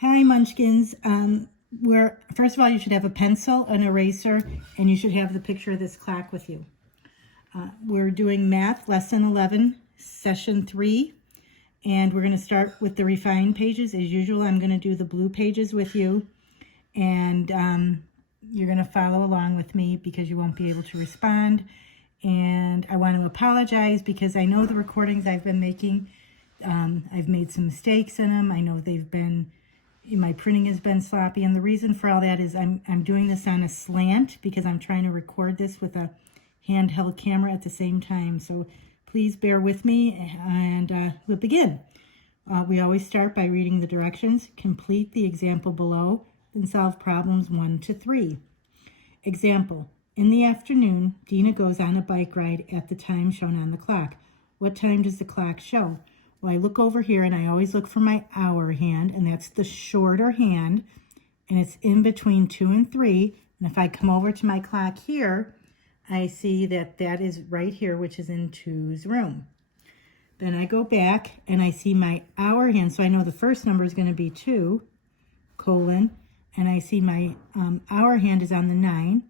Hi, Munchkins. First of all, you should have a pencil, an eraser, and you should have the picture of this clock with you. We're doing math, lesson 11, session 3, and we're going to start with the refined pages. As usual, I'm going to do the blue pages with you, and you're going to follow along with me because you won't be able to respond. And I want to apologize because I know the recordings I've been making, I've made some mistakes in them. I know my printing has been sloppy, and the reason for all that is I'm doing this on a slant because I'm trying to record this with a handheld camera at the same time. So please bear with me, and we'll begin. We always start by reading the directions, complete the example below, then solve problems 1 to 3. Example, in the afternoon, Dina goes on a bike ride at the time shown on the clock. What time does the clock show? Well, I look over here and I always look for my hour hand, and that's the shorter hand, and it's in between 2 and 3. And if I come over to my clock here, I see that is right here, which is in 2's room. Then I go back and I see my hour hand, so I know the first number is going to be 2, colon, and I see my hour hand is on the 9.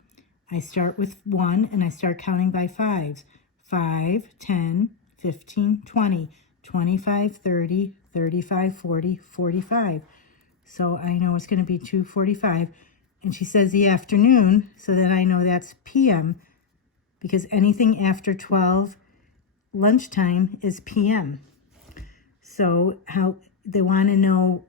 I start with 1 and I start counting by 5s. 5, 10, 15, 20. 25, 30, 35, 40, 45. So I know it's going to be 2:45. And she says the afternoon, so then I know that's PM, because anything after 12 lunchtime is PM. So how they want to know,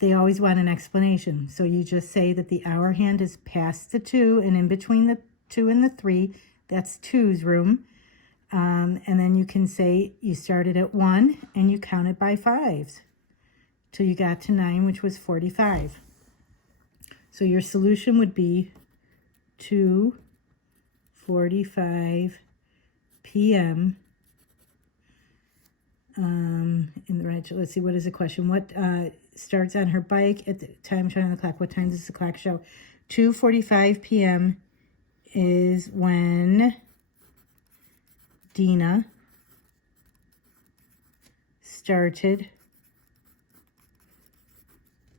they always want an explanation. So you just say that the hour hand is past the 2, and in between the 2 and the 3, that's 2's room. And then you can say you started at 1 and you counted by 5s till you got to 9, which was 45. So your solution would be 2:45 p.m. In the right. Let's see, what is the question? What starts on her bike at the time shown on the clock? What time does the clock show? 2:45 p.m. is when Dina started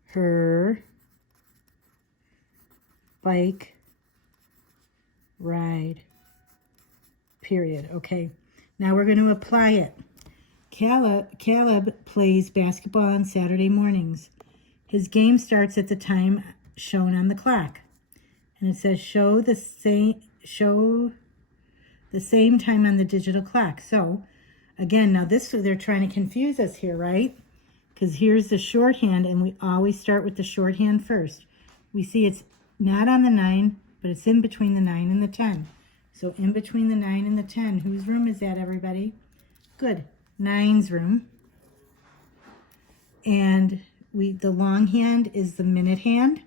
her bike ride, period. Okay, now we're going to apply it. Caleb plays basketball on Saturday mornings. His game starts at the time shown on the clock. And it says show the same time on the digital clock. So again, now they're trying to confuse us here, right? Because here's the shorthand, and we always start with the shorthand first. We see it's not on the 9, but it's in between the 9 and the 10. So in between the 9 and the 10, whose room is that, everybody? Good, 9's room. And the long hand is the minute hand.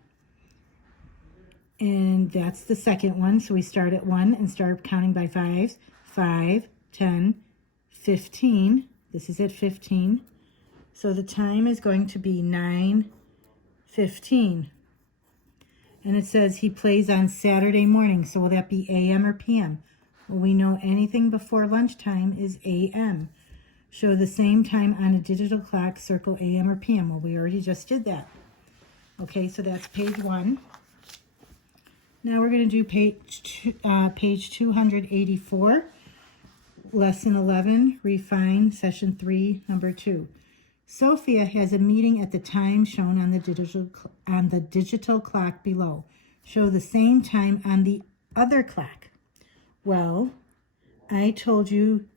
And that's the second one. So we start at 1 and start counting by 5s. 5, 10, 15. This is at 15. So the time is going to be 9:15. And it says he plays on Saturday morning. So will that be AM or PM? Well, we know anything before lunchtime is AM. Show the same time on a digital clock, circle AM or PM. Well, we already just did that. Okay, so that's page 1. Now we're going to do page 284, lesson 11, refine, session 3, number 2. Sophia has a meeting at the time shown on the digital clock below. Show the same time on the other clock. Well, I told you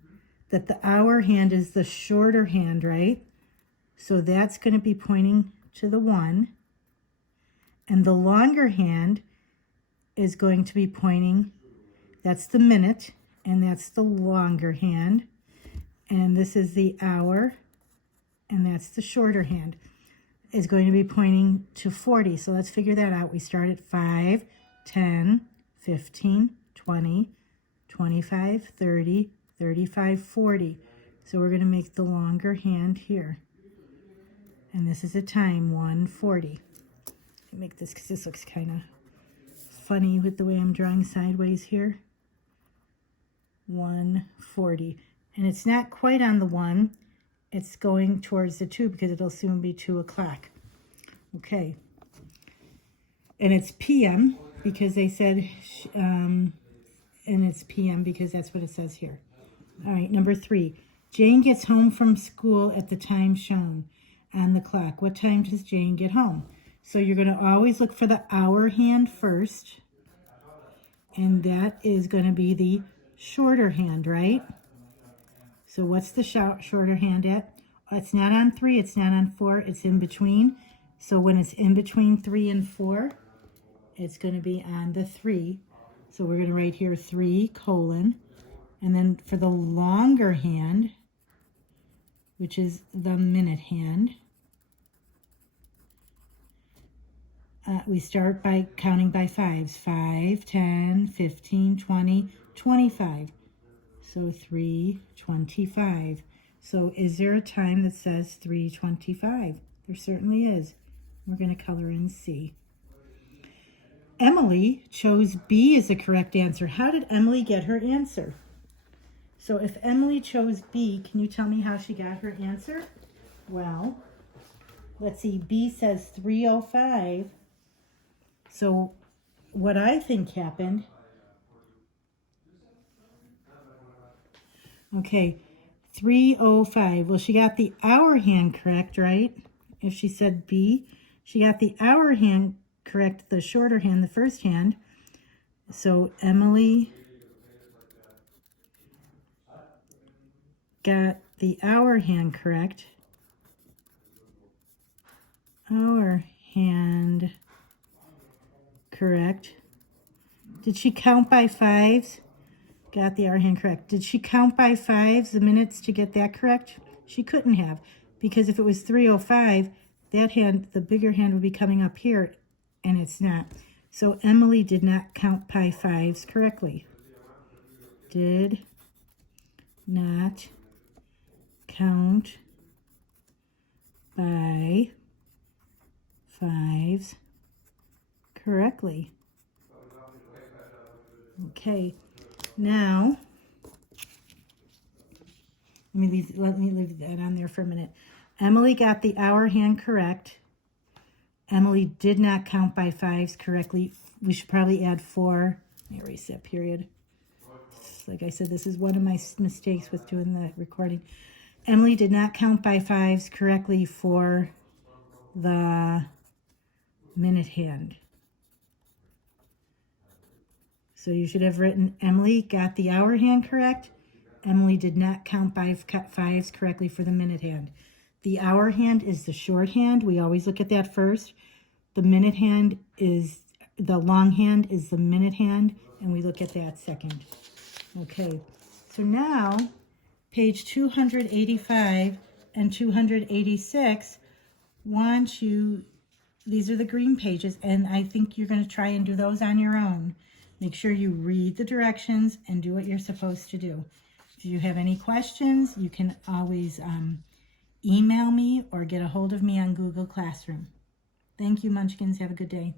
that the hour hand is the shorter hand, right? So that's going to be pointing to the 1. And the longer hand is going to be pointing, that's the minute, and that's the longer hand. And this is the hour, and that's the shorter hand, is going to be pointing to 40. So let's figure that out. We start at 5, 10, 15, 20, 25, 30, 35, 40. So we're going to make the longer hand here. And this is a time, 1:40. Make this, because this looks kind of funny with the way I'm drawing sideways here. 1:40. And it's not quite on the 1. it's going towards the 2 because it'll soon be 2 o'clock. Okay. And it's PM because they said, and it's PM because that's what it says here. All right, number 3. Jane gets home from school at the time shown on the clock. What time does Jane get home? So you're going to always look for the hour hand first. And that is going to be the shorter hand, right? So what's the shorter hand at? It's not on 3, it's not on 4, it's in between. So when it's in between 3 and 4, it's going to be on the 3. So we're going to write here 3 colon. And then for the longer hand, which is the minute hand, we start by counting by 5s. 5, 10, 15, 20, 25. So 3:25. So is there a time that says 3:25? There certainly is. We're going to color in C. Emily chose B as the correct answer. How did Emily get her answer? So if Emily chose B, can you tell me how she got her answer? Well, let's see. B says 3:05. So what I think happened, okay, 3:05. Well, she got the hour hand correct, right? If she said B, she got the hour hand correct, the shorter hand, the first hand. So Emily got the hour hand correct. Hour hand correct. Did she count by 5s? Got the hour hand correct. Did she count by 5s, the minutes, to get that correct? She couldn't have, because if it was 3:05, that hand, the bigger hand, would be coming up here, and it's not. So Emily did not count by 5s correctly. Did not count by 5s correctly. Okay, now let me leave that on there for a minute. Emily got the hour hand correct. Emily did not count by 5s correctly. We should probably add 4. Let me erase that period. Like I said, this is one of my mistakes with doing the recording. Emily did not count by 5s correctly for the minute hand. So you should have written, Emily got the hour hand correct. Emily did not count by 5s correctly for the minute hand. The hour hand is the short hand. We always look at that first. The minute hand is, the long hand is the minute hand, and we look at that second. Okay, so now page 285 and 286 want you, these are the green pages, and I think you're going to try and do those on your own. Make sure you read the directions and do what you're supposed to do. If you have any questions, you can always email me or get a hold of me on Google Classroom. Thank you, Munchkins. Have a good day.